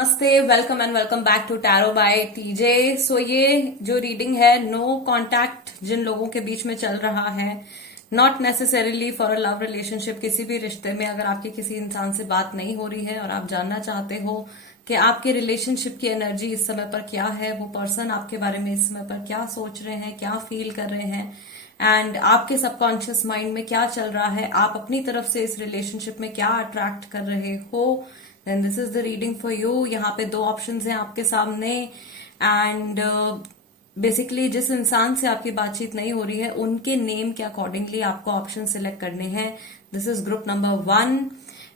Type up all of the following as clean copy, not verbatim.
नमस्ते, welcome and welcome back to tarot by TJ. So ये जो रीडिंग है, नो कांटेक्ट जिन लोगों के बीच में चल रहा है, not necessarily for a love relationship, किसी भी रिश्ते में अगर आपकी किसी इंसान से बात नहीं हो रही है और आप जानना चाहते हो कि आपके रिलेशनशिप की एनर्जी इस समय पर क्या है, वो पर्सन आपके बारे में इस समय पर क्या सोच रहे हैं, क्या फील कर रहे हैं, एंड आपके सबकॉन्शियस माइंड में क्या चल रहा है, आप अपनी तरफ से इस रिलेशनशिप में क्या अट्रैक्ट कर रहे हो, then this is the reading for you. यहाँ पे दो ऑप्शंस हैं आपके सामने एंड बेसिकली जिस इंसान से आपकी बातचीत नहीं हो रही है उनके नेम के अकॉर्डिंगली आपको ऑप्शन सिलेक्ट करने हैं। This is group number 1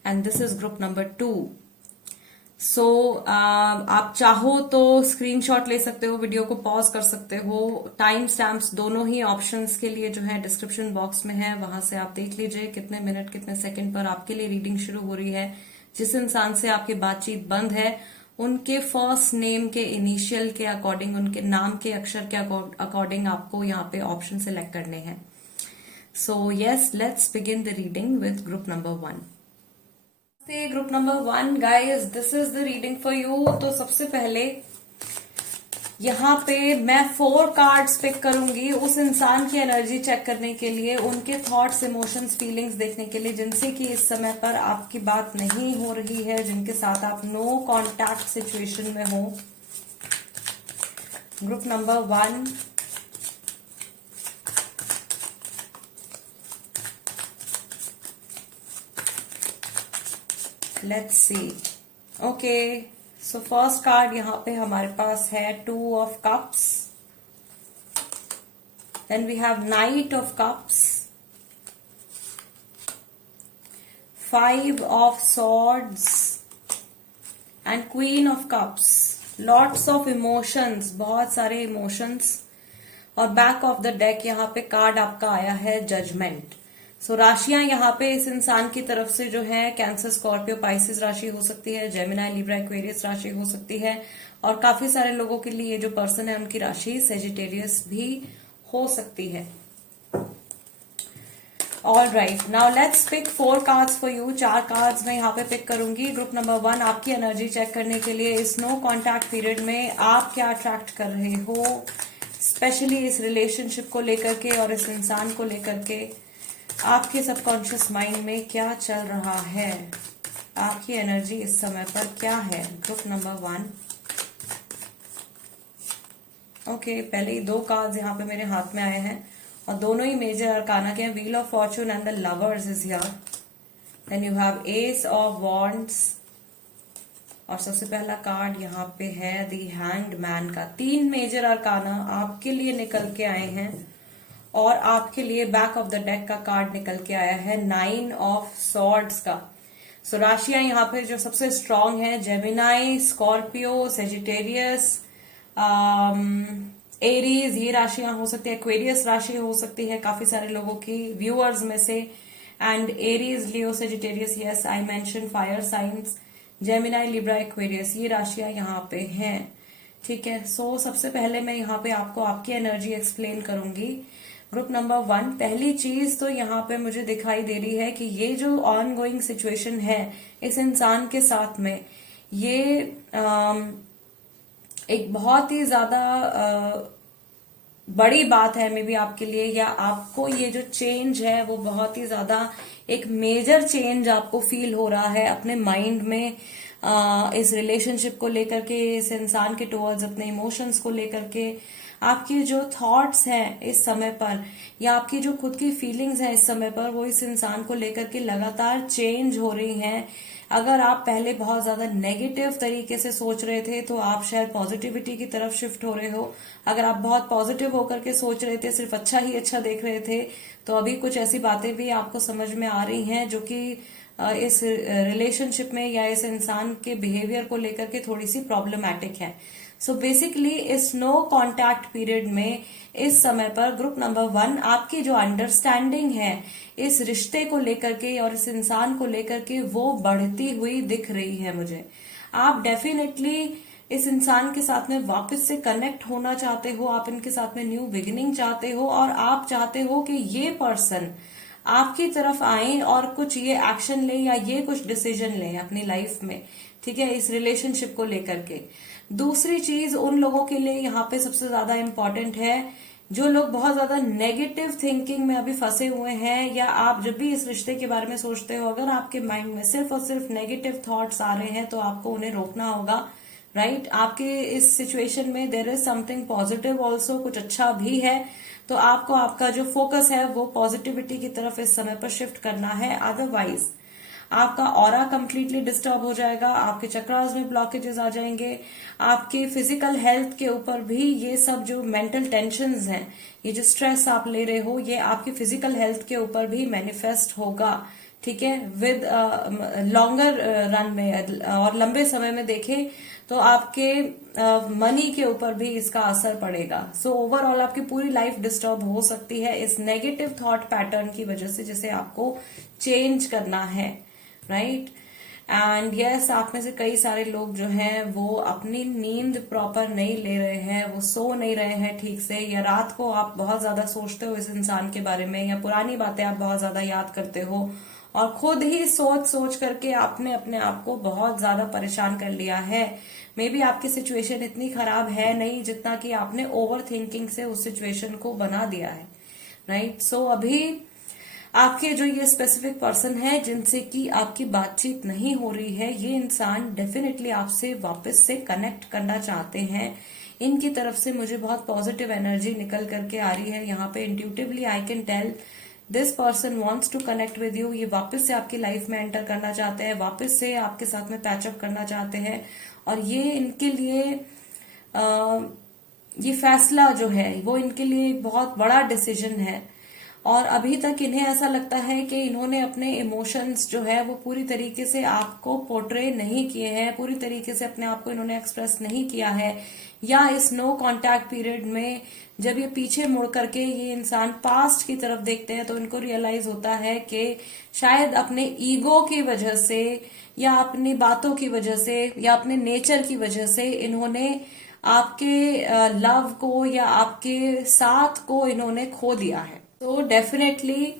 and this is group number 2। सो आप चाहो तो स्क्रीनशॉट ले सकते हो, वीडियो को पॉज कर सकते हो। टाइम स्टैम्प्स दोनों ही ऑप्शंस के लिए जो है डिस्क्रिप्शन बॉक्स में है, वहां से आप देख लीजिए कितने मिनट कितने सेकंड पर आपके लिए रीडिंग शुरू हो रही है। जिस इंसान से आपकी बातचीत बंद है उनके फर्स्ट नेम के इनिशियल के अकॉर्डिंग, उनके नाम के अक्षर के अकॉर्डिंग आपको यहाँ पे ऑप्शन सिलेक्ट करने हैं। So yes, let's begin the reading with group number 1। Group number 1 guys, this is the reading for you. तो सबसे पहले यहाँ पे मैं 4 कार्ड्स पिक करूंगी उस इंसान की एनर्जी चेक करने के लिए, उनके थॉट्स, इमोशंस, फीलिंग्स देखने के लिए जिनसे कि इस समय पर आपकी बात नहीं हो रही है, जिनके साथ आप नो कांटेक्ट सिचुएशन में हो। Group number 1, let's see. Okay, so first card यहाँ पे हमारे पास है 2 of cups, then we have knight of cups, 5 of swords and queen of cups. Lots of emotions, बहुत सारे इमोशंस। और बैक ऑफ द डेक यहाँ पे कार्ड आपका आया है जजमेंट। सो राशियां यहाँ पे इस इंसान की तरफ से जो है कैंसर, स्कॉर्पियो, पाइसिस राशि हो सकती है, जेमिनाई, लिब्रा, एक्वेरियस राशि हो सकती है, और काफी सारे लोगों के लिए जो पर्सन है उनकी राशि सेजिटेरियस भी हो सकती है। All right, now let's pick 4 cards for you. 4 cards मैं यहाँ पे पिक करूंगी। ग्रुप नंबर 1, आपकी एनर्जी चेक करने के लिए इस नो कॉन्टैक्ट पीरियड में आप क्या अट्रैक्ट कर रहे हो, स्पेशली इस रिलेशनशिप को लेकर के और इस इंसान को लेकर के आपके सबकॉन्शियस माइंड में क्या चल रहा है, आपकी एनर्जी इस समय पर क्या है। Group number 1। ओके, पहले ही 2 कार्ड्स यहाँ पे मेरे हाथ में आए हैं और दोनों ही मेजर अरकाना के हैं। Wheel of fortune and the lovers is here, then you have ace of wands, और सबसे पहला कार्ड यहाँ पे है द हैंग्ड मैन का। 3 मेजर अरकाना आपके लिए निकल के आए हैं और आपके लिए बैक ऑफ द डेक का कार्ड निकल के आया है 9 ऑफ सॉर्ड्स का। सो राशियां यहाँ पे जो सबसे स्ट्रांग है, जेमिनाई, स्कॉर्पियो, सेजिटेरियस, एरीज, ये राशियां हो सकती है। एक्वेरियस राशि हो सकती है काफी सारे लोगों की व्यूअर्स में से, and Aries, Leo, Sagittarius, yes I mention fire science, Gemini, Libra, Aquarius, ये राशियां यहाँ पे हैं। ठीक है, सो सबसे पहले मैं यहाँ पे आपको आपकी एनर्जी एक्सप्लेन करूंगी। ग्रुप नंबर 1, पहली चीज तो यहाँ पे मुझे दिखाई दे रही है कि ये जो ऑन गोइंग सिचुएशन है इस इंसान के साथ में, ये एक बहुत ही ज्यादा बड़ी बात है मे बी आपके लिए, या आपको ये जो चेंज है वो बहुत ही ज्यादा एक मेजर चेंज आपको फील हो रहा है अपने माइंड में, इस रिलेशनशिप को लेकर के, इस इंसान के टुवर्ड्स, अपने इमोशंस को लेकर के। आपकी जो थॉट्स हैं इस समय पर, या आपकी जो खुद की फीलिंग्स हैं इस समय पर, वो इस इंसान को लेकर के लगातार चेंज हो रही हैं। अगर आप पहले बहुत ज्यादा नेगेटिव तरीके से सोच रहे थे तो आप शायद पॉजिटिविटी की तरफ शिफ्ट हो रहे हो। अगर आप बहुत पॉजिटिव होकर के सोच रहे थे, सिर्फ अच्छा ही अच्छा देख रहे थे, तो अभी कुछ ऐसी बातें भी आपको समझ में आ रही हैं जो कि इस रिलेशनशिप में या इस इंसान के बिहेवियर को लेकर के थोड़ी सी प्रॉब्लमैटिक है। सो बेसिकली इस नो कांटेक्ट पीरियड में इस समय पर ग्रुप नंबर 1, आपकी जो अंडरस्टैंडिंग है इस रिश्ते को लेकर के और इस इंसान को लेकर के, वो बढ़ती हुई दिख रही है मुझे। आप डेफिनेटली इस इंसान के साथ में वापस से कनेक्ट होना चाहते हो, आप इनके साथ में न्यू बिगिनिंग चाहते हो, और आप चाहते हो कि ये पर्सन आपकी तरफ आए और कुछ ये एक्शन ले या ये कुछ डिसीजन ले अपनी लाइफ में, ठीक है, इस रिलेशनशिप को लेकर के। दूसरी चीज उन लोगों के लिए यहाँ पे सबसे ज्यादा इम्पोर्टेंट है जो लोग बहुत ज्यादा नेगेटिव थिंकिंग में अभी फंसे हुए हैं, या आप जब भी इस रिश्ते के बारे में सोचते हो अगर आपके माइंड में सिर्फ और सिर्फ नेगेटिव थॉट्स आ रहे हैं तो आपको उन्हें रोकना होगा, राइट। आपके इस सिचुएशन में there is something positive also, कुछ अच्छा भी है, तो आपको आपका जो फोकस है वो पॉजिटिविटी की तरफ इस समय पर शिफ्ट करना है। अदरवाइज आपका ऑरा कंप्लीटली डिस्टर्ब हो जाएगा, आपके चक्रास में ब्लॉकेजेस आ जाएंगे, आपके फिजिकल हेल्थ के ऊपर भी ये सब जो मेंटल टेंशन्स हैं, ये जो स्ट्रेस आप ले रहे हो, ये आपकी फिजिकल हेल्थ के ऊपर भी मैनिफेस्ट होगा, ठीक है। विद लॉन्गर रन में और लंबे समय में देखें तो आपके मनी के ऊपर भी इसका असर पड़ेगा। सो ओवरऑल आपकी पूरी लाइफ डिस्टर्ब हो सकती है इस नेगेटिव थॉट पैटर्न की वजह से, जिसे आपको चेंज करना है, राइट। एंड यस, आप में से कई सारे लोग जो हैं वो अपनी नींद प्रॉपर नहीं ले रहे हैं, वो सो नहीं रहे हैं ठीक से, या रात को आप बहुत ज्यादा सोचते हो इस इंसान के बारे में, या पुरानी बातें आप बहुत ज्यादा याद करते हो और खुद ही सोच सोच करके आपने अपने आप को बहुत ज्यादा परेशान कर लिया है। मे बी आपकी सिचुएशन इतनी खराब है नहीं जितना कि आपने ओवर थिंकिंग से उस सिचुएशन को बना दिया है, राइट। सो अभी आपके जो ये स्पेसिफिक पर्सन है जिनसे कि आपकी बातचीत नहीं हो रही है, ये इंसान डेफिनेटली आपसे वापस से कनेक्ट करना चाहते हैं। इनकी तरफ से मुझे बहुत पॉजिटिव एनर्जी निकल करके आ रही है यहाँ पे। Intuitively I can tell this person wants to connect with you. ये वापस से आपकी लाइफ में एंटर करना चाहते हैं, वापस से आपके साथ में पैचअप करना चाहते हैं, और ये इनके लिए ये फैसला जो है वो इनके लिए एक बहुत बड़ा डिसीजन है। और अभी तक इन्हें ऐसा लगता है कि इन्होंने अपने इमोशंस जो है वो पूरी तरीके से आपको पोर्ट्रे नहीं किए हैं, पूरी तरीके से अपने आप को इन्होंने एक्सप्रेस नहीं किया है, या इस नो कांटेक्ट पीरियड में जब ये पीछे मुड़ करके ये इंसान पास्ट की तरफ देखते हैं तो इनको रियलाइज होता है कि शायद अपने ईगो की वजह से या अपनी बातों की वजह से या अपने नेचर की वजह से इन्होंने आपके लव को या आपके साथ को इन्होंने खो दिया है। तो डेफिनेटली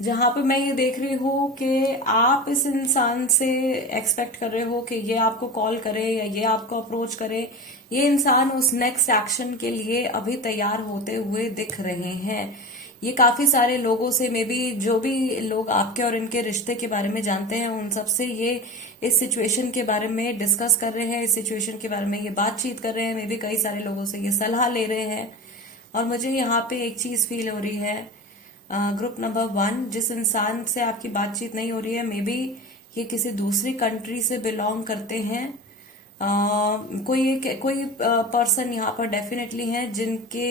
जहां पे मैं ये देख रही हूँ कि आप इस इंसान से एक्सपेक्ट कर रहे हो कि ये आपको कॉल करे या ये आपको अप्रोच करे, ये इंसान उस नेक्स्ट एक्शन के लिए अभी तैयार होते हुए दिख रहे हैं। ये काफी सारे लोगों से, मे बी जो भी लोग आपके और इनके रिश्ते के बारे में जानते हैं उन सबसे ये इस सिचुएशन के बारे में डिस्कस कर रहे हैं, इस सिचुएशन के बारे में ये बातचीत कर रहे हैं, मे बी कई सारे लोगों से ये सलाह ले रहे हैं। और मुझे यहाँ पे एक चीज फील हो रही है, ग्रुप नंबर 1, जिस इंसान से आपकी बातचीत नहीं हो रही है, मे बी ये किसी दूसरी कंट्री से बिलोंग करते हैं। कोई पर्सन यहाँ पर डेफिनेटली है जिनके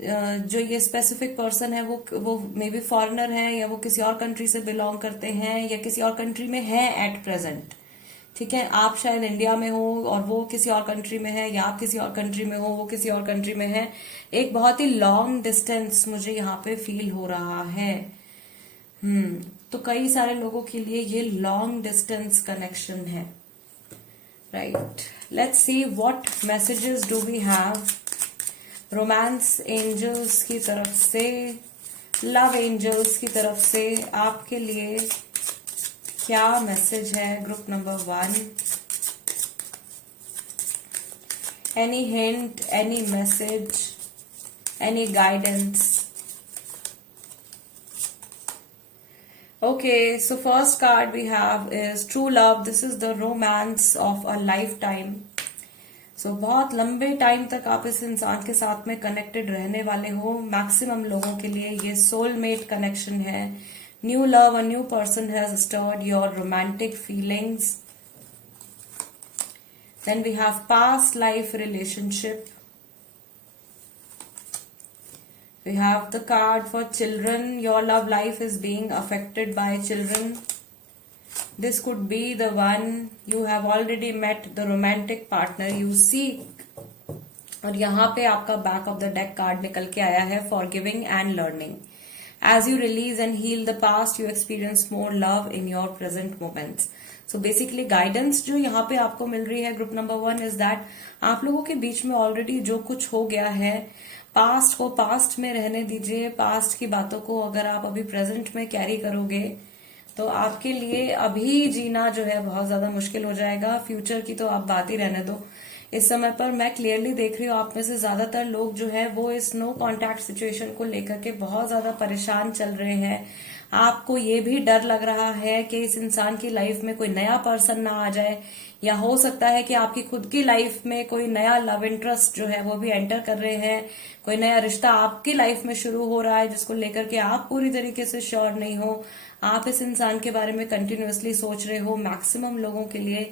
जो ये स्पेसिफिक पर्सन है वो मे बी फॉरेनर है, या वो किसी और कंट्री से बिलोंग करते हैं, या किसी और कंट्री में है एट प्रेजेंट, ठीक है। आप शायद इंडिया में हो और वो किसी और कंट्री में है, या आप किसी और कंट्री में हो वो किसी और कंट्री में है। एक बहुत ही लॉन्ग डिस्टेंस मुझे यहाँ पे फील हो रहा है। तो कई सारे लोगों के लिए ये लॉन्ग डिस्टेंस कनेक्शन है, right. Let's see what messages do we have romance angels की तरफ से, लव एंजल्स की तरफ से आपके लिए क्या मैसेज है group number 1। Any hint, any message, any guidance. Okay, so first card we have is true love. This is the romance of a lifetime. So बहुत लंबे टाइम तक आप इस इंसान के साथ में कनेक्टेड रहने वाले हो। मैक्सिमम लोगों के लिए ये सोलमेट कनेक्शन है। New love, a new person has stirred your romantic feelings. Then we have past life relationship. We have the card for children. Your love life is being affected by children. This could be the one you have already met, the romantic partner you seek. और यहाँ पे आपका back of the deck card निकल के आया है, forgiving and learning. As you release and heal the past, you experience more love in your present moments. So basically guidance जो यहाँ पे आपको मिल रही है ग्रुप नंबर 1 is that आप लोगों के बीच में ऑलरेडी जो कुछ हो गया है, पास्ट को पास्ट में रहने दीजिए। पास्ट की बातों को अगर आप अभी प्रेजेंट में कैरी करोगे तो आपके लिए अभी जीना जो है बहुत ज्यादा मुश्किल हो जाएगा। फ्यूचर की तो आप बात ही रहने दो। इस समय पर मैं क्लियरली देख रही हूँ आप में से ज्यादातर लोग जो है वो इस नो कांटेक्ट सिचुएशन को लेकर के बहुत ज्यादा परेशान चल रहे हैं। आपको ये भी डर लग रहा है कि इस इंसान की लाइफ में कोई नया पर्सन ना आ जाए, या हो सकता है कि आपकी खुद की लाइफ में कोई नया लव इंटरेस्ट जो है वो भी एंटर कर रहे हैं। कोई नया रिश्ता आपकी लाइफ में शुरू हो रहा है जिसको लेकर के आप पूरी तरीके से श्योर नहीं हो। आप इस इंसान के बारे में कंटिन्यूअसली सोच रहे हो। मैक्सिमम लोगों के लिए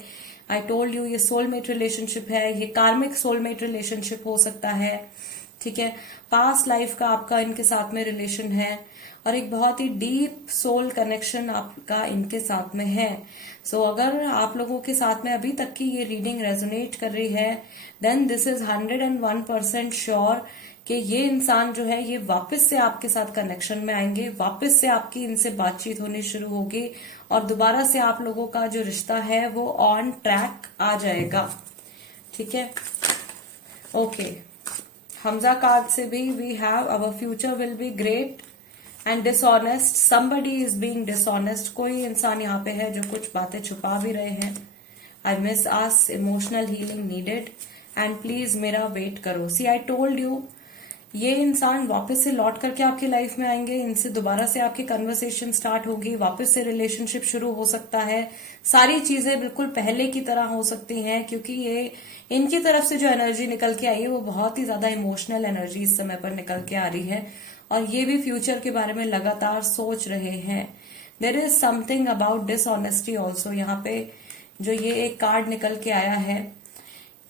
आई टोल्ड यू ये सोलमेट रिलेशनशिप है, ये कार्मिक सोलमेट रिलेशनशिप हो सकता है। ठीक है, पास्ट लाइफ का आपका इनके साथ में रिलेशन है और एक बहुत ही डीप सोल कनेक्शन आपका इनके साथ में है। सो अगर आप लोगों के साथ में अभी तक की ये रीडिंग रेजोनेट कर रही है देन दिस इज 101% श्योर कि ये इंसान जो है ये वापस से आपके साथ कनेक्शन में आएंगे, वापस से आपकी इनसे बातचीत होनी शुरू होगी और दोबारा से आप लोगों का जो रिश्ता है वो ऑन ट्रैक आ जाएगा। ठीक है, ओके। हमजा कार्ड से भी we have our future will be great and dishonest, somebody is being dishonest. कोई इंसान यहाँ पे है जो कुछ बातें छुपा भी रहे हैं। I miss us, emotional healing needed and please मेरा वेट करो। सी आई टोल्ड यू ये इंसान वापस से लौट करके आपकी लाइफ में आएंगे, इनसे दोबारा से आपकी कन्वर्सेशन स्टार्ट होगी, वापस से रिलेशनशिप शुरू हो सकता है। सारी चीजें बिल्कुल पहले की तरह हो सकती हैं क्योंकि ये इनकी तरफ से जो एनर्जी निकल के आई है वो बहुत ही ज्यादा इमोशनल एनर्जी इस समय पर निकल के आ रही है और ये भी फ्यूचर के बारे में लगातार सोच रहे हैं। देर is something about dishonesty also. यहाँ पे जो ये एक कार्ड निकल के आया है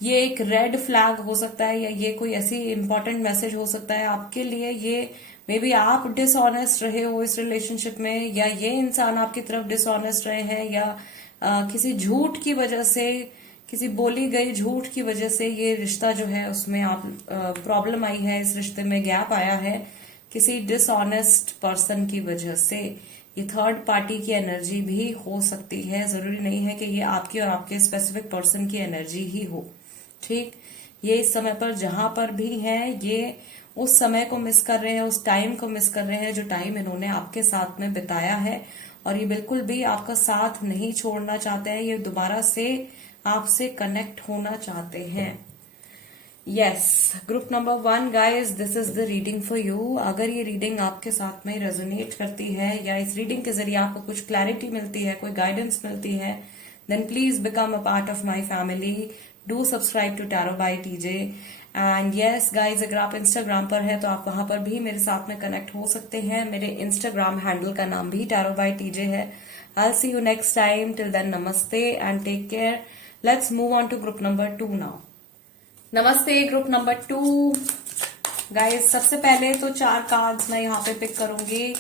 ये एक रेड फ्लैग हो सकता है या ये कोई ऐसी इंपॉर्टेंट मैसेज हो सकता है आपके लिए। ये मे बी आप डिसऑनेस्ट रहे हो इस रिलेशनशिप में या ये इंसान आपकी तरफ डिसऑनेस्ट रहे हैं या किसी झूठ की वजह से, किसी बोली गई झूठ की वजह से ये रिश्ता जो है उसमें आप प्रॉब्लम आई है, इस रिश्ते में गैप आया है किसी डिसऑनेस्ट पर्सन की वजह से। ये थर्ड पार्टी की एनर्जी भी हो सकती है, जरूरी नहीं है कि ये आपकी और आपके स्पेसिफिक पर्सन की एनर्जी ही हो। ठीक, ये इस समय पर जहां पर भी हैं ये उस समय को मिस कर रहे हैं, उस टाइम को मिस कर रहे हैं जो टाइम इन्होंने आपके साथ में बिताया है और ये बिल्कुल भी आपका साथ नहीं छोड़ना चाहते हैं। ये दोबारा से आपसे कनेक्ट होना चाहते हैं। Yes, group number 1 guys, this is the reading for you. अगर ये रीडिंग आपके साथ में रेजोनेट करती है या इस रीडिंग के जरिए आपको कुछ क्लैरिटी मिलती है, कोई गाइडेंस मिलती है, then please become a part of my family. Do subscribe to tarot by TJ. And yes guys, अगर आप इंस्टाग्राम पर हैं तो आप वहां पर भी मेरे साथ में कनेक्ट हो सकते हैं। मेरे इंस्टाग्राम हैंडल का नाम भी टैरो बाय टीजे है। I see you next time, till then namaste and take care. Let's move on to group number 2 now. Namaste group number 2 guys, सबसे पहले तो 4 कार्ड्स मैं यहाँ पे पिक करूंगी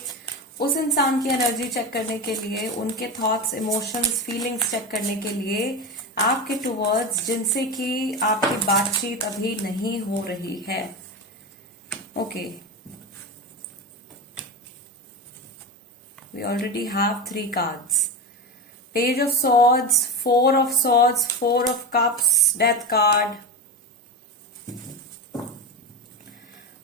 उस इंसान की एनर्जी चेक करने के लिए, उनके थॉट्स, इमोशंस, फीलिंग्स चेक करने के लिए आपके टुवर्ड्स जिनसे कि आपकी बातचीत अभी नहीं हो रही है। Okay, we already have 3 cards. Page of swords, 4 of swords, 4 of cups, death card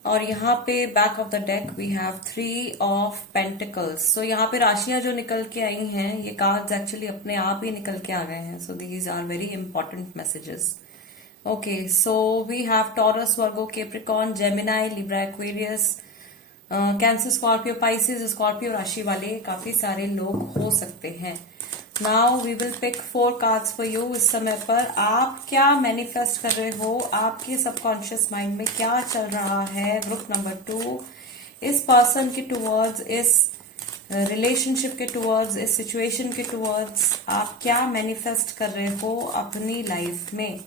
और यहाँ पे back of the deck we have 3 of pentacles. So यहाँ पे राशियां जो निकल के आई हैं, ये कार्ड्स एक्चुअली अपने आप ही निकल के आ गए हैं। So these are very important messages. Okay, so we have Taurus, Virgo, Capricorn, Gemini, Libra, Aquarius, Cancer, Scorpio, Pisces. Scorpio राशि वाले काफी सारे लोग हो सकते हैं। Now we will pick 4 cards for you. इस समय पर आप क्या मैनिफेस्ट कर रहे हो, आपके सबकॉन्शियस माइंड में क्या चल रहा है। ग्रुप नंबर 2, इस पर्सन के टुवर्ड्स, इस रिलेशनशिप के टुवर्ड्स, इस सिचुएशन के टुवर्ड्स आप क्या मैनिफेस्ट कर रहे हो अपनी लाइफ में,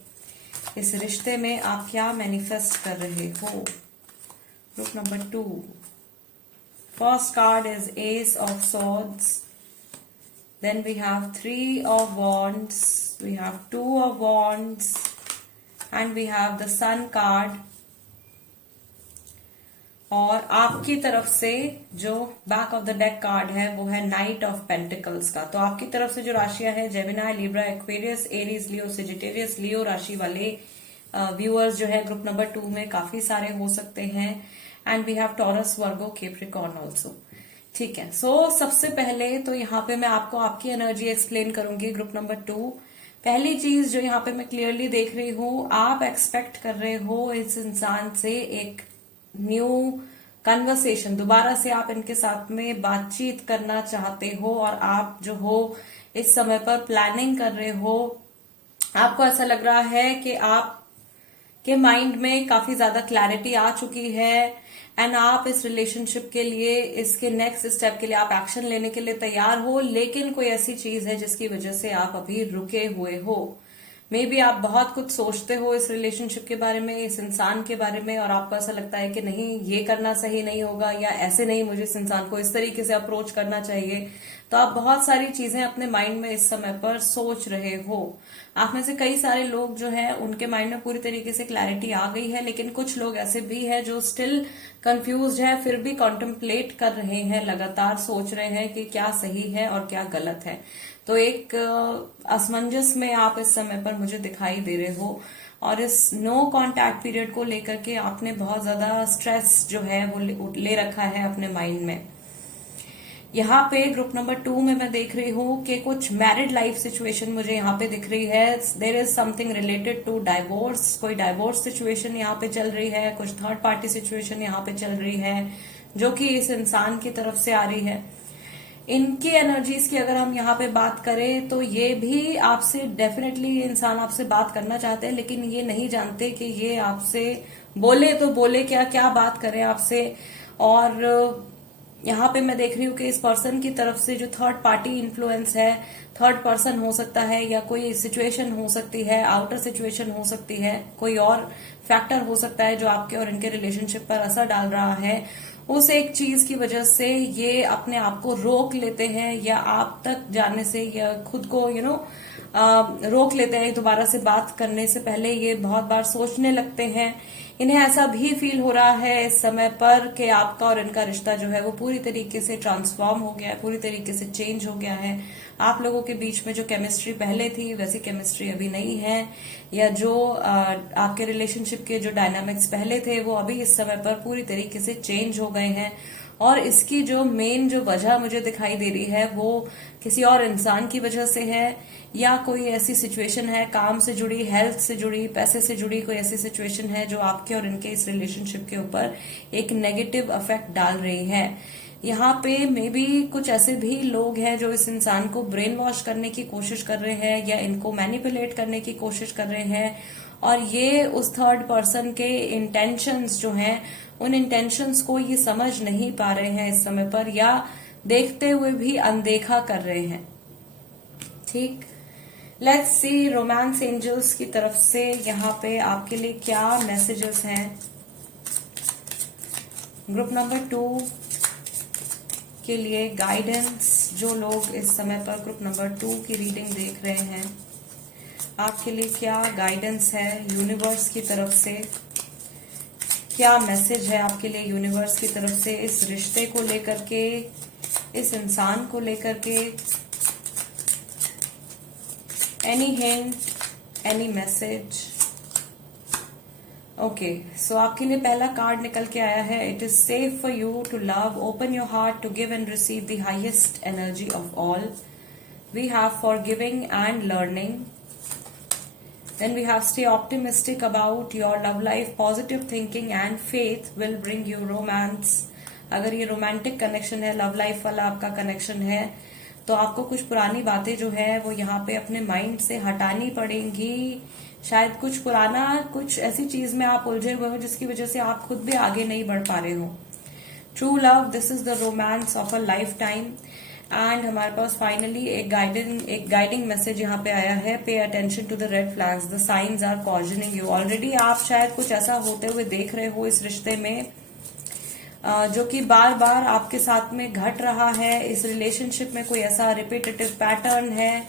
इस रिश्ते में आप क्या मैनिफेस्ट कर रहे हो। Group number 2, first card is S of swords, then we have 3 of wands, we have 2 of wands and we have the sun card। और आपकी तरफ से जो back of the deck card है वो है नाइट ऑफ पेंटिकल्स का। तो आपकी तरफ से जो राशियां हैं, जेमिनाई, लिब्रा, एक्वेरियस, एरीज, लियो, सेजिटेरियस। लियो राशि वाले व्यूअर्स जो है ग्रुप नंबर 2 में काफी सारे हो सकते हैं। And we have Taurus, Virgo, Capricorn also. ठीक है, सो सबसे पहले तो यहाँ पे मैं आपको आपकी एनर्जी एक्सप्लेन करूंगी ग्रुप नंबर 2। पहली चीज जो यहाँ पे मैं क्लियरली देख रही हूँ, आप एक्सपेक्ट कर रहे हो इस इंसान से एक न्यू कन्वर्सेशन, दोबारा से आप इनके साथ में बातचीत करना चाहते हो और आप जो हो इस समय पर प्लानिंग कर रहे हो। आपको ऐसा लग रहा है कि आप के माइंड में काफी ज्यादा क्लैरिटी आ चुकी है एंड आप इस रिलेशनशिप के लिए, इसके नेक्स्ट स्टेप के लिए आप एक्शन लेने के लिए तैयार हो, लेकिन कोई ऐसी चीज है जिसकी वजह से आप अभी रुके हुए हो। मे बी आप बहुत कुछ सोचते हो इस रिलेशनशिप के बारे में, इस इंसान के बारे में, और आपको ऐसा लगता है कि नहीं ये करना सही नहीं होगा, या ऐसे नहीं, मुझे इस इंसान को इस तरीके से अप्रोच करना चाहिए। तो आप बहुत सारी चीजें अपने माइंड में इस समय पर सोच रहे हो। आप में से कई सारे लोग जो है उनके माइंड में पूरी तरीके से क्लैरिटी आ गई है, लेकिन कुछ लोग ऐसे भी हैं जो स्टिल कंफ्यूज है, फिर भी कॉन्टेम्पलेट कर रहे हैं, लगातार सोच रहे हैं कि क्या सही है और क्या गलत है। तो एक असमंजस में आप इस समय पर मुझे दिखाई दे रहे हो, और इस नो कांटेक्ट पीरियड को लेकर के आपने बहुत ज्यादा स्ट्रेस जो है वो ले रखा है अपने माइंड में। यहाँ पे ग्रुप नंबर 2 में मैं देख रही हूँ कि कुछ मैरिड लाइफ सिचुएशन मुझे यहाँ पे दिख रही है। There is something related to divorce, कोई डाइवोर्स सिचुएशन यहाँ पे चल रही है, कुछ थर्ड पार्टी सिचुएशन यहाँ पे चल रही है जो कि इस इंसान की तरफ से आ रही है। इनकी एनर्जीज की अगर हम यहाँ पे बात करें तो ये भी आपसे डेफिनेटली, ये इंसान आपसे बात करना चाहते हैं, लेकिन ये नहीं जानते कि ये आपसे बोले तो बोले क्या, क्या बात करें आपसे। और यहाँ पे मैं देख रही हूँ कि इस पर्सन की तरफ से जो थर्ड पार्टी इन्फ्लुएंस है, थर्ड पर्सन हो सकता है, या कोई सिचुएशन हो सकती है, आउटर सिचुएशन हो सकती है, कोई और फैक्टर हो सकता है जो आपके और इनके रिलेशनशिप पर असर डाल रहा है। उस एक चीज की वजह से ये अपने आप को रोक लेते हैं, या आप तक जाने से, या खुद को रोक लेते हैं। दोबारा से बात करने से पहले ये बहुत बार सोचने लगते हैं। इन्हें ऐसा भी फील हो रहा है इस समय पर कि आपका और इनका रिश्ता जो है वो पूरी तरीके से ट्रांसफॉर्म हो गया है, पूरी तरीके से चेंज हो गया है। आप लोगों के बीच में जो केमिस्ट्री पहले थी वैसी केमिस्ट्री अभी नहीं है, या जो आपके रिलेशनशिप के जो डायनामिक्स पहले थे वो अभी इस समय पर पूरी तरीके से चेंज हो गए हैं। और इसकी जो मेन जो वजह मुझे दिखाई दे रही है वो किसी और इंसान की वजह से है, या कोई ऐसी सिचुएशन है काम से जुड़ी, हेल्थ से जुड़ी, पैसे से जुड़ी कोई ऐसी सिचुएशन है जो आपके और इनके इस रिलेशनशिप के ऊपर एक नेगेटिव इफेक्ट डाल रही है। यहाँ पे मे बी कुछ ऐसे भी लोग हैं जो इस इंसान को ब्रेन वॉश करने की कोशिश कर रहे हैं, या इनको मैनिपुलेट करने की कोशिश कर रहे हैं, और ये उस थर्ड पर्सन के इंटेंशंस जो हैं उन इंटेंशंस को ये समझ नहीं पा रहे हैं इस समय पर, या देखते हुए भी अनदेखा कर रहे हैं। ठीक, लेट्स सी रोमांस एंजल्स की तरफ से यहाँ पे आपके लिए क्या मैसेजेस हैं। ग्रुप नंबर 2 के लिए गाइडेंस, जो लोग इस समय पर ग्रुप नंबर 2 की रीडिंग देख रहे हैं, आपके लिए क्या गाइडेंस है यूनिवर्स की तरफ से, क्या मैसेज है आपके लिए यूनिवर्स की तरफ से इस रिश्ते को लेकर के, इस इंसान को लेकर के। Any hint, any message. Okay, so आपके लिए पहला कार्ड निकल के आया है, it is safe for you to love, open your heart to give and receive the highest energy of all. We have forgiving and learning. Then we have stay optimistic about your love life, positive thinking and faith will bring you romance. अगर ये romantic connection है, love life वाला आपका connection है, तो आपको कुछ पुरानी बातें जो है वो यहाँ पे अपने माइंड से हटानी पड़ेंगी। शायद कुछ पुराना, कुछ ऐसी चीज में आप उलझे हुए हो जिसकी वजह से आप खुद भी आगे नहीं बढ़ पा रहे हो। True love, this is the romance of a lifetime. And हमारे पास फाइनली एक गाइडिंग मैसेज यहाँ पे आया है, pay attention to the red flags, the signs are cautioning you. Already आप शायद कुछ ऐसा होते हुए देख रहे हो इस रिश्ते में जो कि बार बार आपके साथ में घट रहा है। इस रिलेशनशिप में कोई ऐसा रिपीटेटिव पैटर्न है,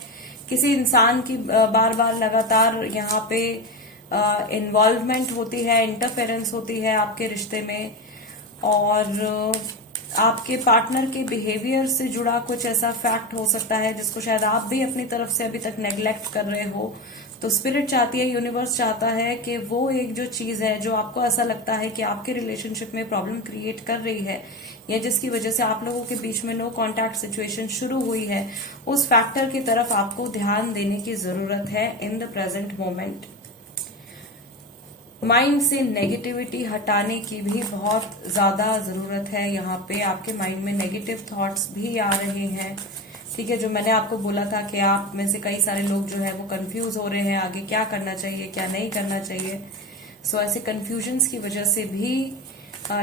किसी इंसान की बार बार लगातार यहाँ पे इन्वॉल्वमेंट होती है, इंटरफेरेंस होती है आपके रिश्ते में। और आपके पार्टनर के बिहेवियर से जुड़ा कुछ ऐसा फैक्ट हो सकता है जिसको शायद आप भी अपनी तरफ से अभी तक नेग्लेक्ट कर रहे हो। तो स्पिरिट चाहती है, यूनिवर्स चाहता है कि वो एक जो चीज है जो आपको ऐसा लगता है कि आपके रिलेशनशिप में प्रॉब्लम क्रिएट कर रही है या जिसकी वजह से आप लोगों के बीच में नो कांटेक्ट सिचुएशन शुरू हुई है, उस फैक्टर की तरफ आपको ध्यान देने की जरूरत है in the present moment. Mind से नेगेटिविटी हटाने की भी बहुत ज्यादा जरूरत है। यहाँ पे आपके माइंड में नेगेटिव थॉट्स भी आ रहे हैं, ठीक है। जो मैंने आपको बोला था कि आप में से कई सारे लोग जो है वो कंफ्यूज हो रहे हैं आगे क्या करना चाहिए क्या नहीं करना चाहिए। सो ऐसे कंफ्यूजन्स की वजह से भी,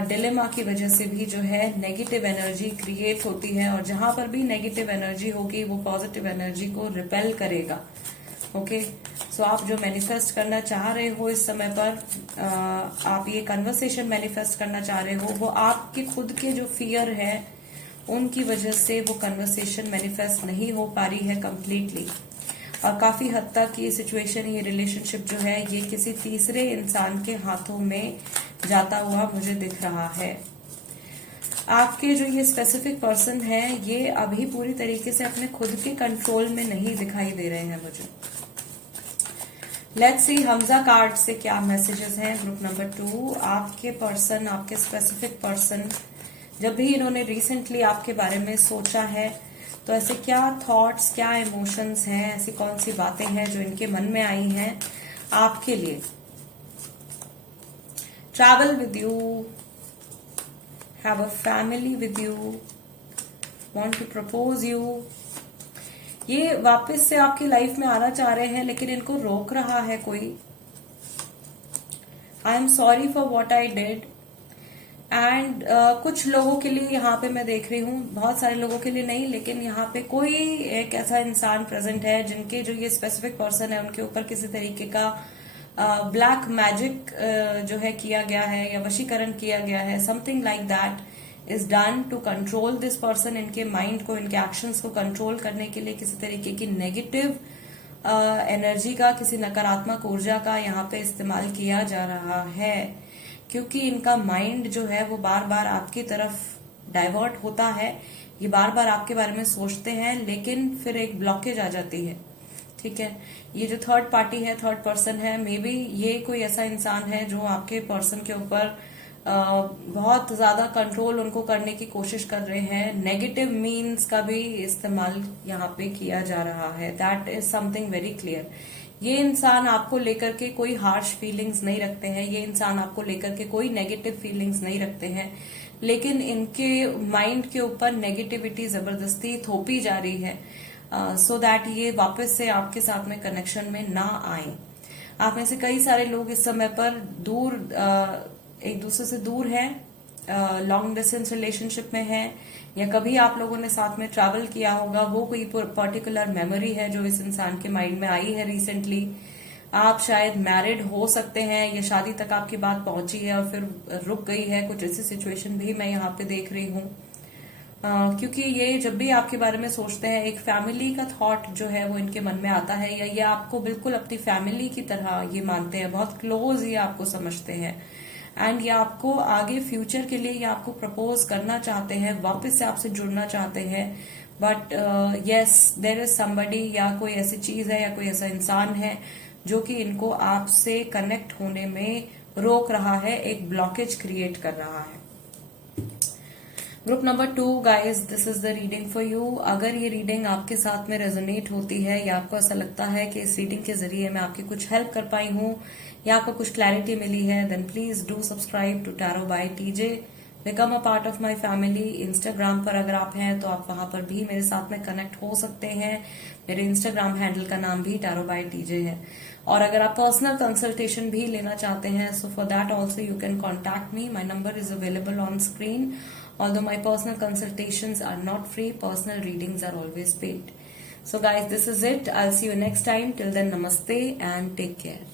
डिलेमा की वजह से भी जो है नेगेटिव एनर्जी क्रिएट होती है, और जहां पर भी नेगेटिव एनर्जी होगी वो पॉजिटिव एनर्जी को रिपेल करेगा। ओके, सो आप जो मैनिफेस्ट करना चाह रहे हो इस समय पर, आप ये कन्वर्सेशन मैनिफेस्ट करना चाह रहे हो, वो आपके खुद के जो फियर है उनकी वजह से वो कन्वर्सेशन मैनिफेस्ट नहीं हो पा रही है कंप्लीटली, और काफी हद तक ये सिचुएशन, ये रिलेशनशिप जो है ये किसी तीसरे इंसान के हाथों में जाता हुआ मुझे दिख रहा है। आपके जो ये स्पेसिफिक पर्सन है ये अभी पूरी तरीके से अपने खुद के कंट्रोल में नहीं दिखाई दे रहे हैं मुझे। लेट्स सी हमजा कार्ड से क्या मैसेजेस हैं। ग्रुप नंबर 2, आपके पर्सन, आपके स्पेसिफिक पर्सन, जब भी इन्होंने रिसेंटली आपके बारे में सोचा है तो ऐसे क्या थॉट्स, क्या इमोशंस हैं, ऐसी कौन सी बातें हैं जो इनके मन में आई हैं आपके लिए। Travel with you, have a family with you, want to propose you. ये वापस से आपकी लाइफ में आना चाह रहे हैं लेकिन इनको रोक रहा है कोई। I am sorry for what I did. And कुछ लोगों के लिए यहाँ पे मैं देख रही हूँ, बहुत सारे लोगों के लिए नहीं, लेकिन यहाँ पे कोई एक ऐसा इंसान प्रेजेंट है जिनके जो ये स्पेसिफिक पर्सन है उनके ऊपर किसी तरीके का ब्लैक मैजिक जो है किया गया है या वशीकरण किया गया है। Something like that is done to control this person. इनके माइंड को, इनके एक्शंस को कंट्रोल करने के लिए किसी तरीके की नेगेटिव एनर्जी का, किसी नकारात्मक ऊर्जा का यहाँ पे इस्तेमाल किया जा रहा है, क्योंकि इनका माइंड जो है वो बार बार आपकी तरफ डाइवर्ट होता है। ये बार बार आपके बारे में सोचते हैं लेकिन फिर एक ब्लॉकेज आ जाती है, ठीक है। ये जो थर्ड पार्टी है, थर्ड पर्सन है, मे बी ये कोई ऐसा इंसान है जो आपके पर्सन के ऊपर बहुत ज्यादा कंट्रोल उनको करने की कोशिश कर रहे हैं। नेगेटिव मीन्स का भी इस्तेमाल यहाँ पे किया जा रहा है। That is something very clear. ये इंसान आपको लेकर के कोई हार्श फीलिंग्स नहीं रखते हैं, ये इंसान आपको लेकर के कोई नेगेटिव फीलिंग्स नहीं रखते हैं, लेकिन इनके माइंड के ऊपर नेगेटिविटी जबरदस्ती थोपी जा रही है सो दैट ये वापस से आपके साथ में कनेक्शन में ना आए। आप में से कई सारे लोग इस समय पर दूर, एक दूसरे से दूर हैं, लॉन्ग डिस्टेंस रिलेशनशिप में है, या कभी आप लोगों ने साथ में ट्रैवल किया होगा। वो कोई पर्टिकुलर मेमोरी है जो इस इंसान के माइंड में आई है रिसेंटली। आप शायद मैरिड हो सकते हैं या शादी तक आपकी बात पहुंची है और फिर रुक गई है। कुछ ऐसी सिचुएशन भी मैं यहाँ पे देख रही हूँ, क्योंकि ये जब भी आपके बारे में सोचते हैं एक फैमिली का थॉट जो है वो इनके मन में आता है, या ये आपको बिल्कुल अपनी फैमिली की तरह ये मानते हैं, बहुत क्लोज ये आपको समझते हैं, एंड ये आपको आगे फ्यूचर के लिए ये आपको प्रपोज करना चाहते हैं, वापस से आपसे जुड़ना चाहते हैं। But yes, there is somebody, या कोई ऐसी चीज है या कोई ऐसा इंसान है जो कि इनको आपसे कनेक्ट होने में रोक रहा है, एक ब्लॉकेज क्रिएट कर रहा है। Group number 2, guys, this is the reading for you. अगर ये रीडिंग आपके साथ में रेजोनेट होती है या आपको ऐसा लगता है कि इस रीडिंग के जरिए मैं आपकी कुछ हेल्प कर पाई हूँ या आपको कुछ क्लैरिटी मिली है, then please do subscribe to tarot by TJ, become a part of my family. Instagram पर अगर आप हैं तो आप वहां पर भी मेरे साथ में कनेक्ट हो सकते हैं। मेरे इंस्टाग्राम हैंडल का नाम भी टैरो बाय टीजे है। और अगर आप पर्सनल कंसल्टेशन भी लेना चाहते हैं, so for that also you can contact me. My number is available on screen. Although my personal consultations are not free, personal readings are always paid. So guys, this is it. I'll see you next time. Till then, namaste and take care.